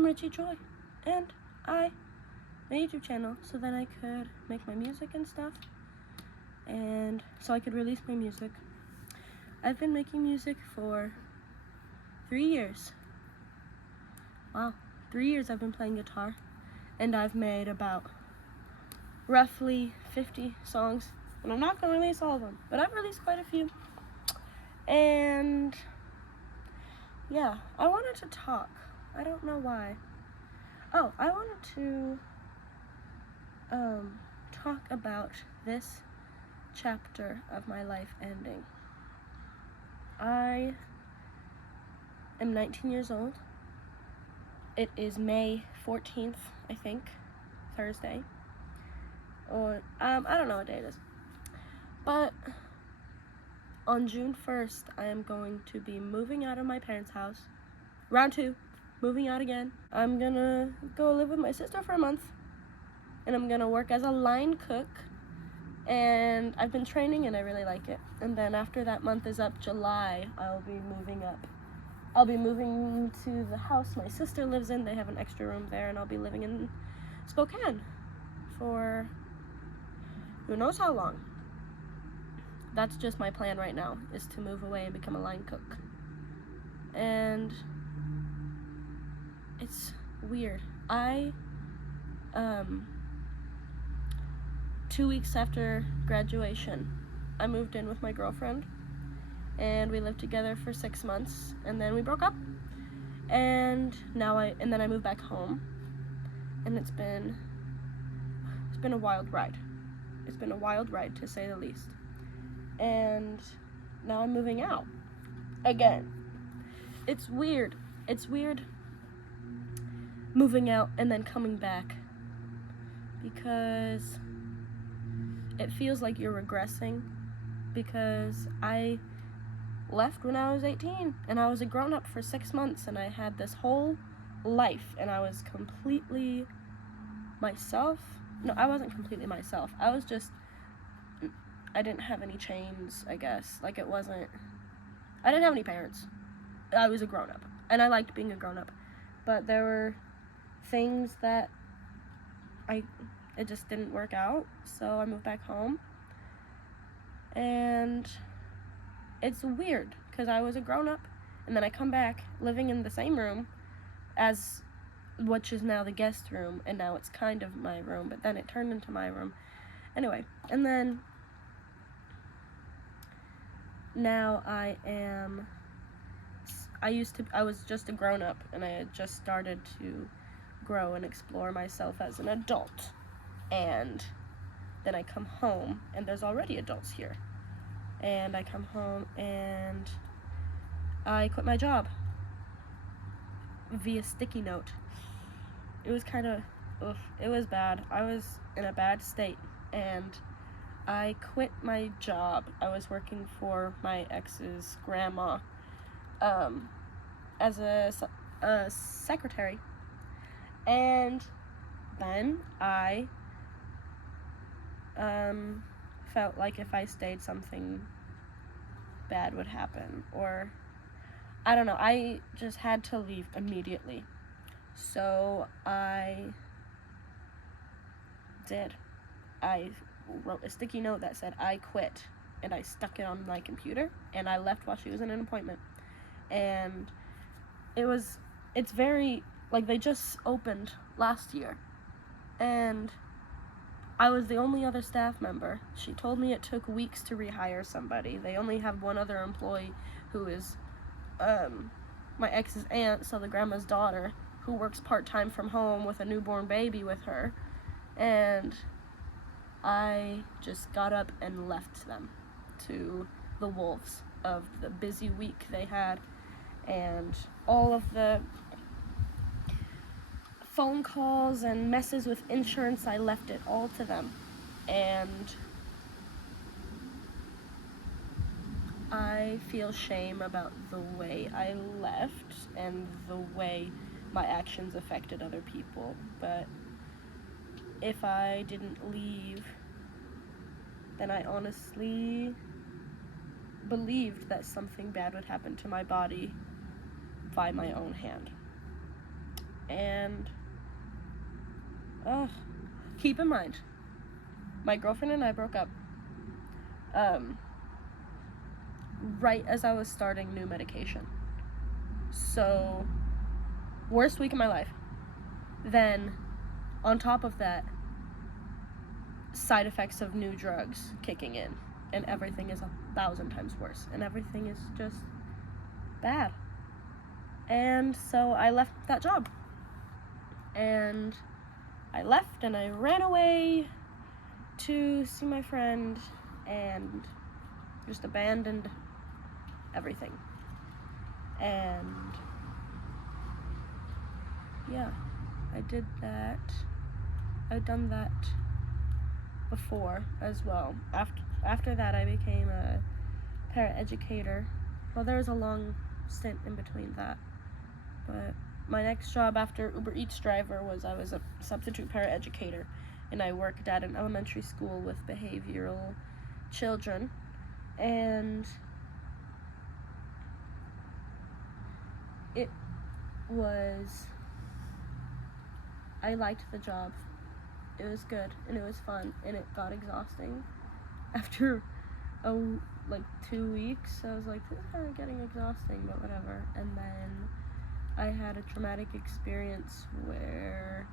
I'm Richie Joy, and I made a YouTube channel so that I could make my music and stuff, and so I could release my music. I've been making music for 3 years. Wow, 3 years I've been playing guitar, and I've made about roughly 50 songs, and I'm not gonna release all of them, but I've released quite a few. And yeah, I wanted to talk. I don't know why. Oh, I wanted to talk about this chapter of my life ending. I am 19 years old. It is May 14th, I think, Thursday. Or, I don't know what day it is. But on June 1st, I am going to be moving out of my parents' house. Round 2, moving out again. I'm gonna go live with my sister for a month, and I'm gonna work as a line cook, and I've been training and I really like it. And then after that month is up, July, I'll be moving up. I'll be moving to the house my sister lives in. They have an extra room there, and I'll be living in Spokane for who knows how long. That's just my plan right now, is to move away and become a line cook. And it's weird. 2 weeks after graduation, I moved in with my girlfriend, and we lived together for 6 months, and then we broke up. And then I moved back home, and it's been a wild ride. It's been a wild ride, to say the least. And now I'm moving out again. It's weird. It's weird moving out and then coming back, because it feels like you're regressing, because I left when I was 18, and I was a grown-up for 6 months, and I had this whole life, and I was completely myself. No, I wasn't completely myself. I didn't have any chains, I guess. Like, I didn't have any parents. I was a grown-up, and I liked being a grown-up, but there were things that it just didn't work out, so I moved back home. And it's weird, because I was a grown-up, and then I come back living in the same room as which is now the guest room, and now it's kind of my room, but then it turned into my room. Anyway, and then now I was just a grown-up, and I had just started to grow and explore myself as an adult. And then I come home, and there's already adults here. And I come home, and I quit my job via sticky note. It was kind of, it was bad. I was in a bad state, and I quit my job. I was working for my ex's grandma as a secretary, and then I felt like if I stayed, something bad would happen, or I don't know. I just had to leave immediately. So I did. I wrote a sticky note that said I quit, and I stuck it on my computer, and I left while she was in an appointment. And it's very, like, they just opened last year, and I was the only other staff member. She told me it took weeks to rehire somebody. They only have one other employee, who is my ex's aunt, so the grandma's daughter, who works part-time from home with a newborn baby with her. And I just got up and left them to the wolves of the busy week they had, and all of the phone calls and messes with insurance. I left it all to them, and I feel shame about the way I left and the way my actions affected other people. But if I didn't leave, then I honestly believed that something bad would happen to my body by my own hand. And And keep in mind, my girlfriend and I broke up right as I was starting new medication. So, worst week of my life. Then, on top of that, side effects of new drugs kicking in, and everything is 1,000 times worse, and everything is just bad. And so I left that job, and I left and I ran away to see my friend and just abandoned everything. And yeah, I did that. I've done that before as well. After that, I became a paraeducator. Well, there was a long stint in between that, but my next job after Uber Eats driver was I was a substitute paraeducator, and I worked at an elementary school with behavioral children, and I liked the job. It was good, and it was fun, and it got exhausting. After 2 weeks, I was like, this is kind of getting exhausting, but whatever. And then I had a traumatic experience where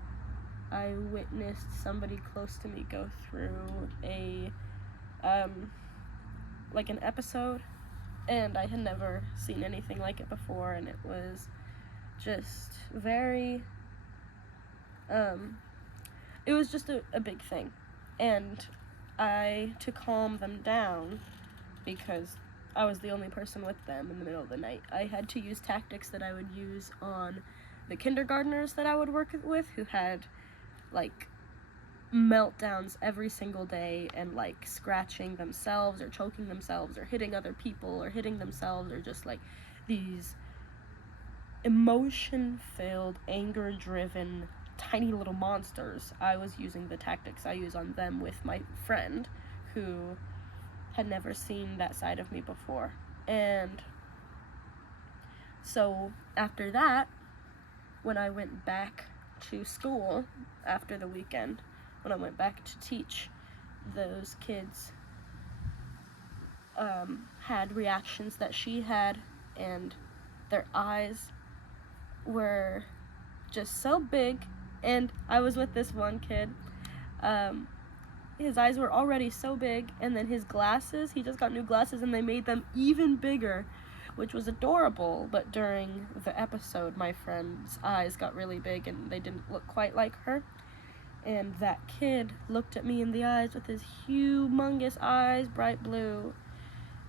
I witnessed somebody close to me go through an episode, and I had never seen anything like it before, and it was just very, it was just a big thing. And to calm them down, because I was the only person with them in the middle of the night, I had to use tactics that I would use on the kindergartners that I would work with, who had meltdowns every single day, and scratching themselves or choking themselves or hitting other people or hitting themselves, or just these emotion-filled, anger-driven, tiny little monsters. I was using the tactics I use on them with my friend, who had never seen that side of me before. And so after that, when I went back to school after the weekend, when I went back to teach, those kids had reactions that she had, and their eyes were just so big. And I was with this one kid, his eyes were already so big, and then his glasses, he just got new glasses, and they made them even bigger, which was adorable. But during the episode, my friend's eyes got really big, and they didn't look quite like her. And that kid looked at me in the eyes with his humongous eyes, bright blue,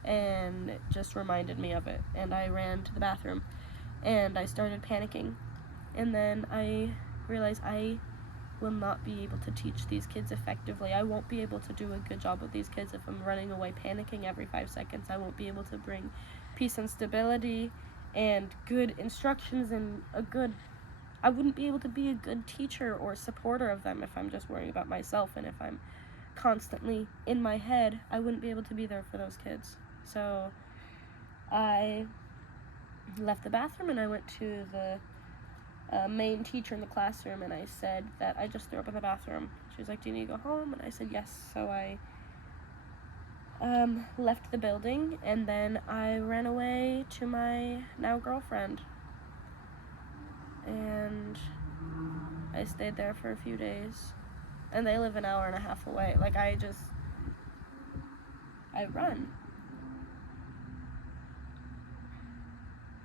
and it just reminded me of it. And I ran to the bathroom, and I started panicking. And then I realized I will not be able to teach these kids effectively. I won't be able to do a good job with these kids if I'm running away panicking every 5 seconds. I won't be able to bring peace and stability and good instructions, and I wouldn't be able to be a good teacher or supporter of them if I'm just worrying about myself, and if I'm constantly in my head, I wouldn't be able to be there for those kids. So I left the bathroom, and I went to the main teacher in the classroom, and I said that I just threw up in the bathroom. She was like, do you need to go home? And I said yes. So I left the building, and then I ran away to my now girlfriend, and I stayed there for a few days, and they live an hour and a half away. I run.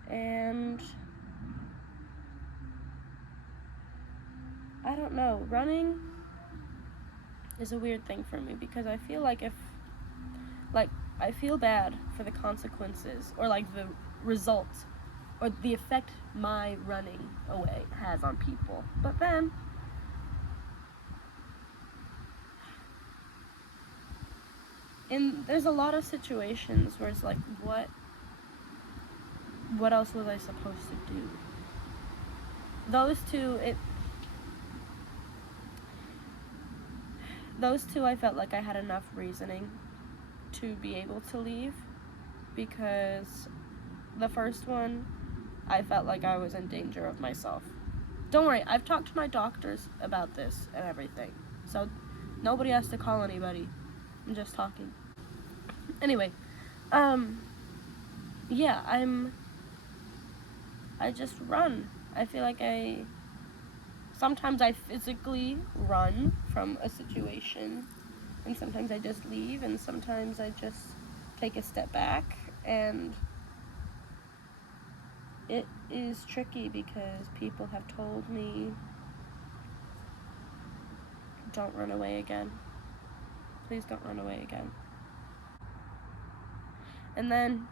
And I don't know, running is a weird thing for me, because I feel like I feel bad for the consequences, or the results, or the effect my running away has on people. But then there's a lot of situations where it's what else was I supposed to do? Those two, I felt like I had enough reasoning to be able to leave, because the first one, I felt like I was in danger of myself. Don't worry, I've talked to my doctors about this and everything. So nobody has to call anybody. I'm just talking. Anyway, yeah, I just run. I feel like sometimes I physically run from a situation, and sometimes I just leave, and sometimes I just take a step back, and it is tricky because people have told me, don't run away again. Please don't run away again. And then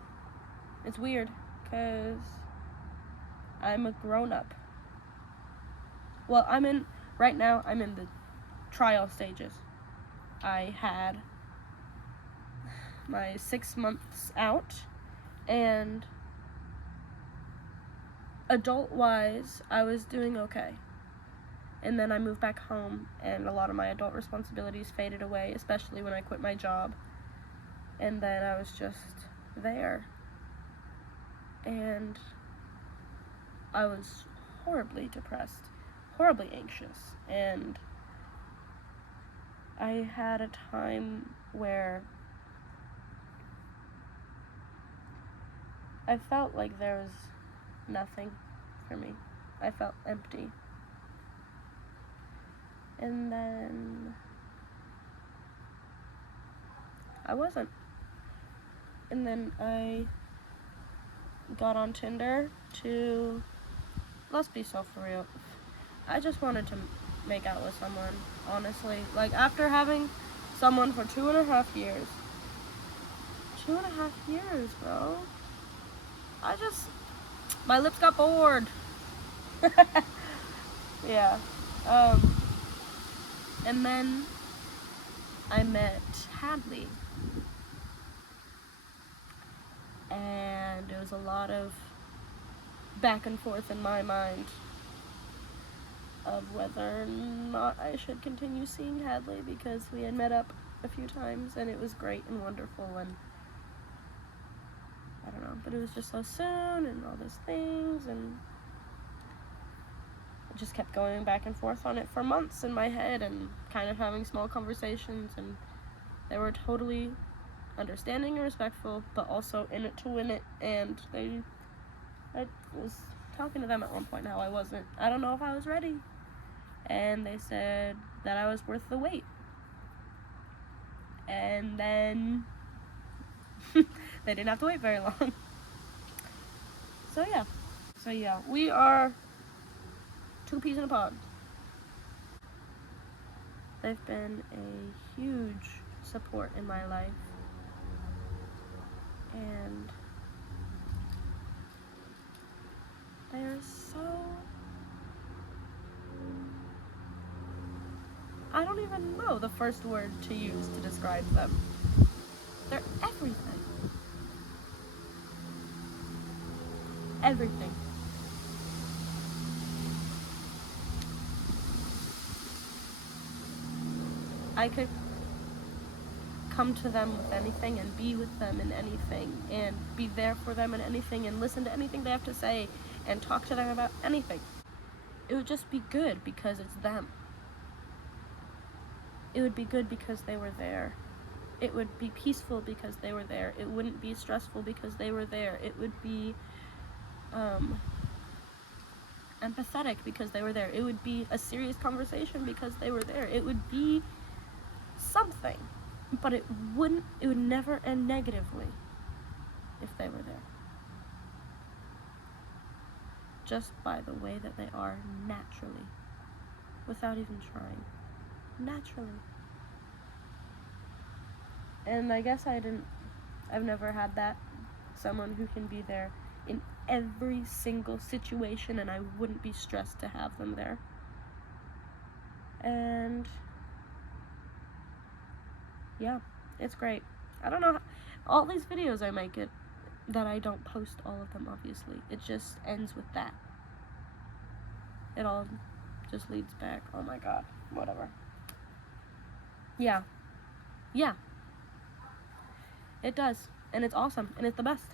it's weird because I'm a grown-up. Well, right now I'm in the trial stages. I had my 6 months out, and adult-wise, I was doing okay. And then I moved back home, and a lot of my adult responsibilities faded away, especially when I quit my job. And then I was just there. And I was horribly depressed, horribly anxious, and I had a time where I felt like there was nothing for me. I felt empty. And then I wasn't. And then I got on Tinder to, let's be so for real, I just wanted to make out with someone, honestly. Like, after having someone for 2.5 years. 2.5 years, bro. My lips got bored. Yeah. And then I met Hadley. And there was a lot of back and forth in my mind of whether or not I should continue seeing Hadley, because we had met up a few times and it was great and wonderful, and I don't know, but it was just so soon and all those things, and I just kept going back and forth on it for months in my head and kind of having small conversations, and they were totally understanding and respectful, but also in it to win it, and I was talking to them at one point how I don't know if I was ready, and they said that I was worth the wait, and then they didn't have to wait very long. So yeah, we are 2 peas in a pod. They've been a huge support in my life, and they are so, I don't even know the first word to use to describe them. They're everything. Everything. I could come to them with anything and be with them in anything and be there for them in anything and listen to anything they have to say and talk to them about anything. It would just be good because it's them. It would be good because they were there. It would be peaceful because they were there. It wouldn't be stressful because they were there. It would be empathetic because they were there. It would be a serious conversation because they were there. It would be something, but it would never end negatively if they were there. Just by the way that they are naturally, without even trying. Naturally. And I guess I've never had that. Someone who can be there in every single situation, and I wouldn't be stressed to have them there. And yeah, it's great. I don't know, all these videos I make that I don't post all of them, obviously. It just ends with that. It all just leads back. Oh my god, whatever. Yeah. It does, and it's awesome, and it's the best.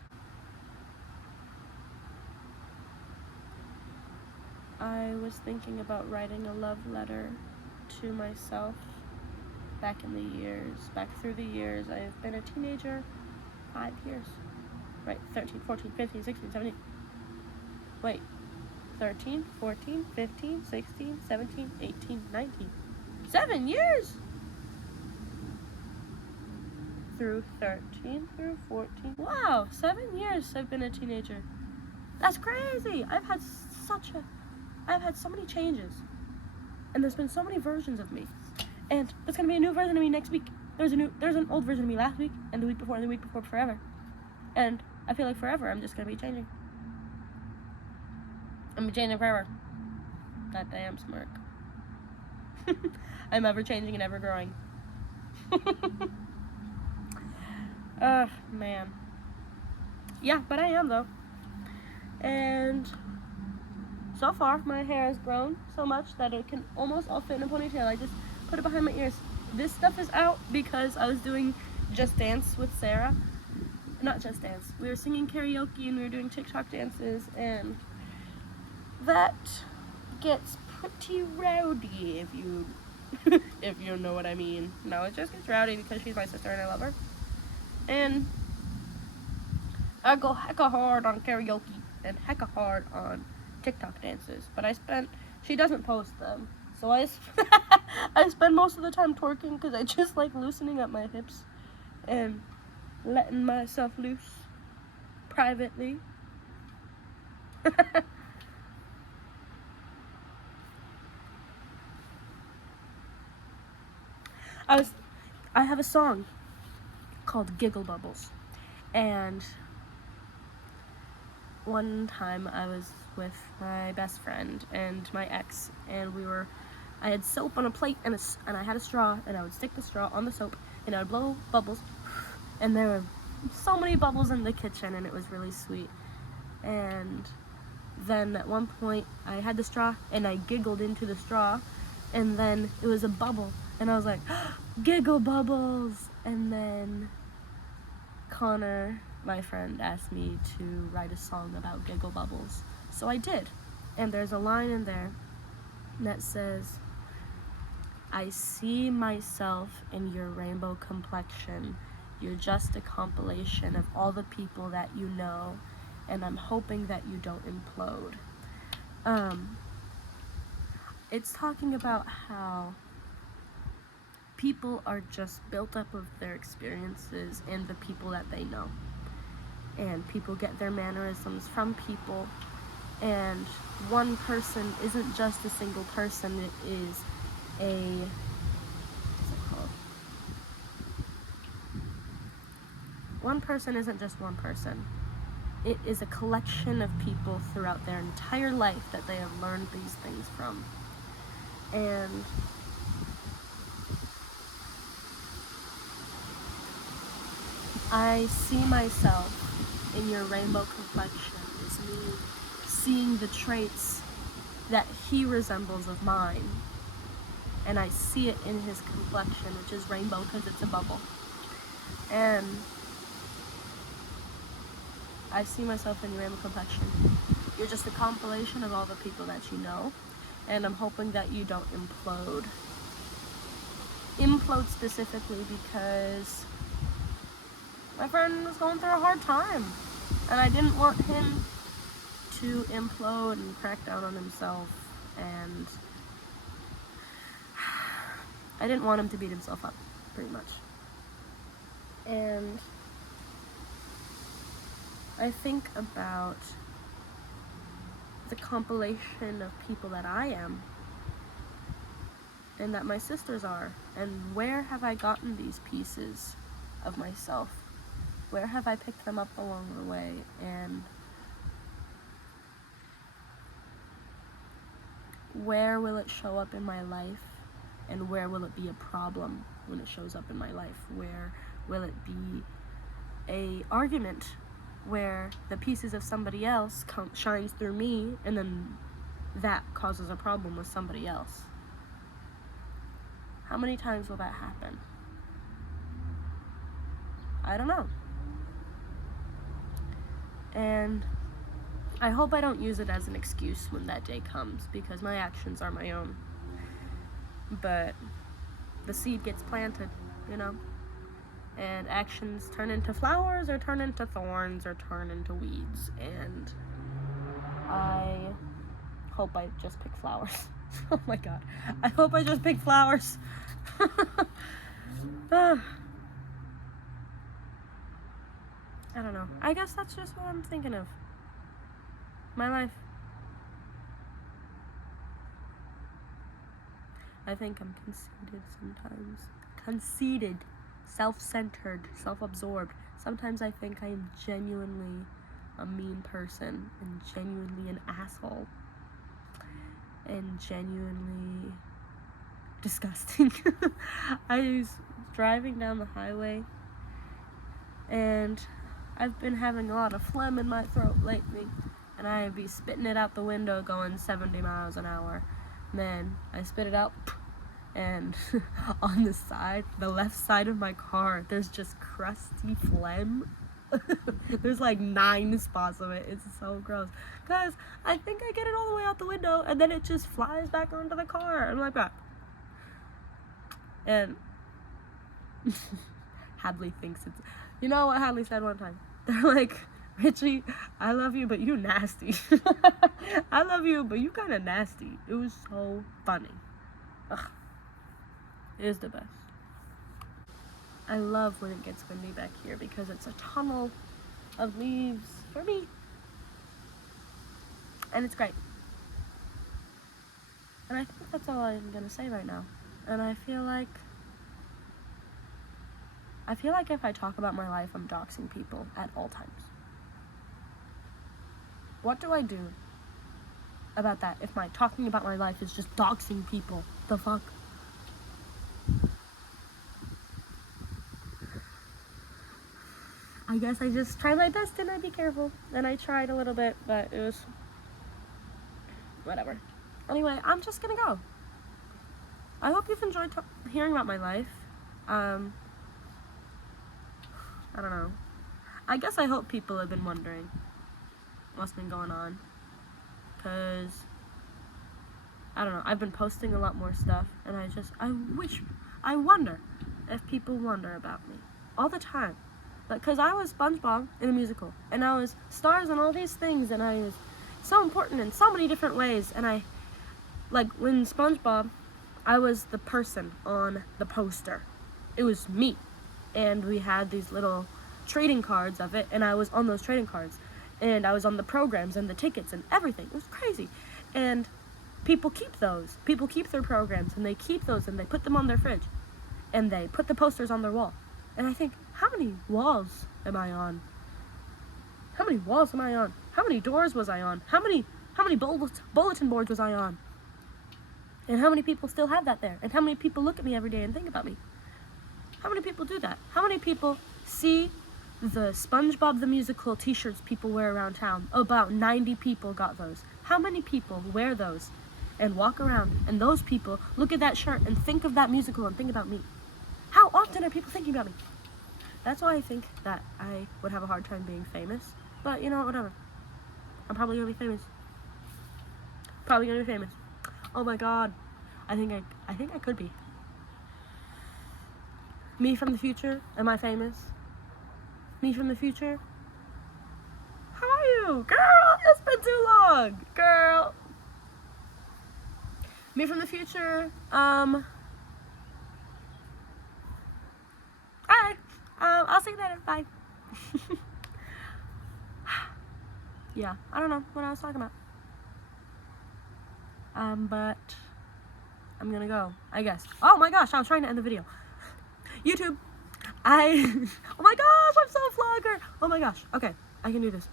I was thinking about writing a love letter to myself back through the years. I've been a teenager 5 years. Right, 13, 14, 15, 16, 17. Wait, 13, 14, 15, 16, 17, 18, 19. 7 years! Through 13, through 14. Wow, 7 years I've been a teenager. That's crazy! I've had so many changes. And there's been so many versions of me. And there's gonna be a new version of me next week. There's an old version of me last week, and the week before, forever. And I feel like forever I'm just gonna be changing. I'm changing forever. That damn smirk. I'm ever changing and ever growing. Man. Yeah, but I am though. And so far my hair has grown so much that it can almost all fit in a ponytail. I just put it behind my ears. This stuff is out because I was doing Just Dance with Sarah. Not Just Dance. We were singing karaoke and we were doing TikTok dances, and that gets pretty rowdy if you if you know what I mean. No, it just gets rowdy because she's my sister and I love her. And I go hecka hard on karaoke and hecka hard on TikTok dances, but she doesn't post them, so I spend most of the time twerking because I just like loosening up my hips and letting myself loose privately. I have a song called Giggle Bubbles, and one time I was with my best friend and my ex, and I had soap on a plate and I had a straw, and I would stick the straw on the soap and I would blow bubbles, and there were so many bubbles in the kitchen, and it was really sweet. And then at one point I had the straw and I giggled into the straw, and then it was a bubble, and I was like, giggle bubbles. And then Connor, my friend, asked me to write a song about giggle bubbles, so I did. And there's a line in there that says, I see myself in your rainbow complexion. You're just a compilation of all the people that you know, and I'm hoping that you don't implode. It's talking about how people are just built up of their experiences and the people that they know. And people get their mannerisms from people, and one person isn't just a single person, it is what's it called? One person isn't just one person. It is a collection of people throughout their entire life that they have learned these things from. And I see myself in your rainbow complexion is me seeing the traits that he resembles of mine, and I see it in his complexion, which is rainbow because it's a bubble. And I see myself in your rainbow complexion. You're just a compilation of all the people that you know, and I'm hoping that you don't implode. Implode specifically because my friend was going through a hard time, and I didn't want him to implode and crack down on himself, and I didn't want him to beat himself up, pretty much. And I think about the compilation of people that I am, and that my sisters are, and where have I gotten these pieces of myself? Where have I picked them up along the way? And where will it show up in my life? And where will it be a problem when it shows up in my life? Where will it be a argument where the pieces of somebody else shines through me, and then that causes a problem with somebody else? How many times will that happen? I don't know. And I hope I don't use it as an excuse when that day comes, because my actions are my own. But the seed gets planted, you know? And actions turn into flowers, or turn into thorns, or turn into weeds. And I hope I just pick flowers. Oh my god. I hope I just pick flowers. I don't know. I guess that's just what I'm thinking of. My life. I think I'm conceited sometimes. Conceited. Self-centered. Self-absorbed. Sometimes I think I am genuinely a mean person. And genuinely an asshole. And genuinely disgusting. I was driving down the highway. And I've been having a lot of phlegm in my throat lately. And I'd be spitting it out the window going 70 miles an hour. And then I spit it out, and on the side, the left side of my car, there's just crusty phlegm. There's like 9 spots of it. It's so gross. Because I think I get it all the way out the window, and then it just flies back onto the car. And like that. And Hadley thinks it's... You know what Hadley said one time? They're like, Richie, I love you, but you nasty. I love you, but you kind of nasty. It was so funny. Ugh. It is the best. I love when it gets windy back here because it's a tunnel of leaves for me. And it's great. And I think that's all I'm gonna say right now. And I feel like if I talk about my life, I'm doxing people at all times. What do I do about that if my talking about my life is just doxing people? The fuck? I guess I just try my best and I be careful. And I tried a little bit, but it was... whatever. Anyway, I'm just gonna go. I hope you've enjoyed hearing about my life. I don't know. I guess I hope people have been wondering what's been going on. Because, I don't know, I've been posting a lot more stuff. And I wonder if people wonder about me. All the time. Because I was SpongeBob in a musical. And I was stars and all these things. And I was so important in so many different ways. And like, when SpongeBob, I was the person on the poster. It was me. And we had these little trading cards of it, and I was on those trading cards. And I was on the programs and the tickets and everything. It was crazy. And people keep those. People keep their programs, and they keep those, and they put them on their fridge. And they put the posters on their wall. And I think, how many walls am I on? How many walls am I on? How many doors was I on? How many bulletin boards was I on? And how many people still have that there? And how many people look at me every day and think about me? How many people do that? How many people see the SpongeBob the Musical t-shirts people wear around town? About 90 people got those. How many people wear those and walk around, and those people look at that shirt and think of that musical and think about me? How often are people thinking about me? That's why I think that I would have a hard time being famous. But, you know what, whatever. I'm probably gonna be famous. Probably gonna be famous. Oh my god. I think I could be. Me from the future, am I famous? Me from the future? How are you? Girl, it's been too long. Girl. Me from the future, alright. I'll see you later, bye. Yeah, I don't know what I was talking about. But I'm gonna go, I guess. Oh my gosh, I was trying to end the video. YouTube, oh my gosh, I'm so vlogger. Oh my gosh, okay, I can do this.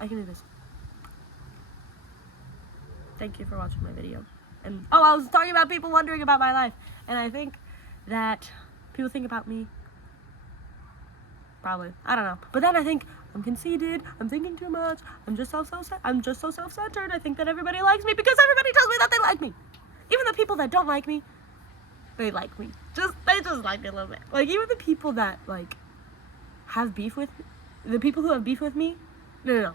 Thank you for watching my video. And, oh, I was talking about people wondering about my life. And I think that people think about me. Probably, I don't know. But then I think I'm conceited, I'm thinking too much, I'm just so self-centered. I think that everybody likes me because everybody tells me that they like me. Even the people that don't like me, they like me. They just like me a little bit. Like, even the people that, like, have beef with me, the people who have beef with me, no.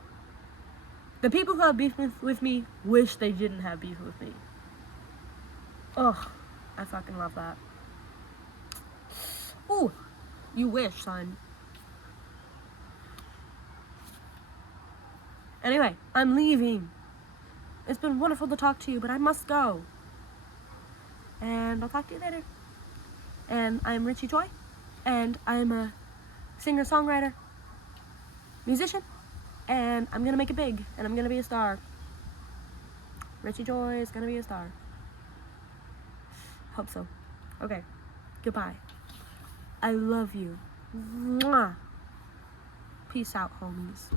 The people who have beef with me wish they didn't have beef with me. Ugh, I fucking love that. Ooh, you wish, son. Anyway, I'm leaving. It's been wonderful to talk to you, but I must go. And I'll talk to you later. And I'm Richie Joy, and I'm a singer-songwriter, musician, and I'm gonna make it big, and I'm gonna be a star. Richie Joy is gonna be a star. Hope so. Okay, goodbye. I love you. Mwah. Peace out, homies.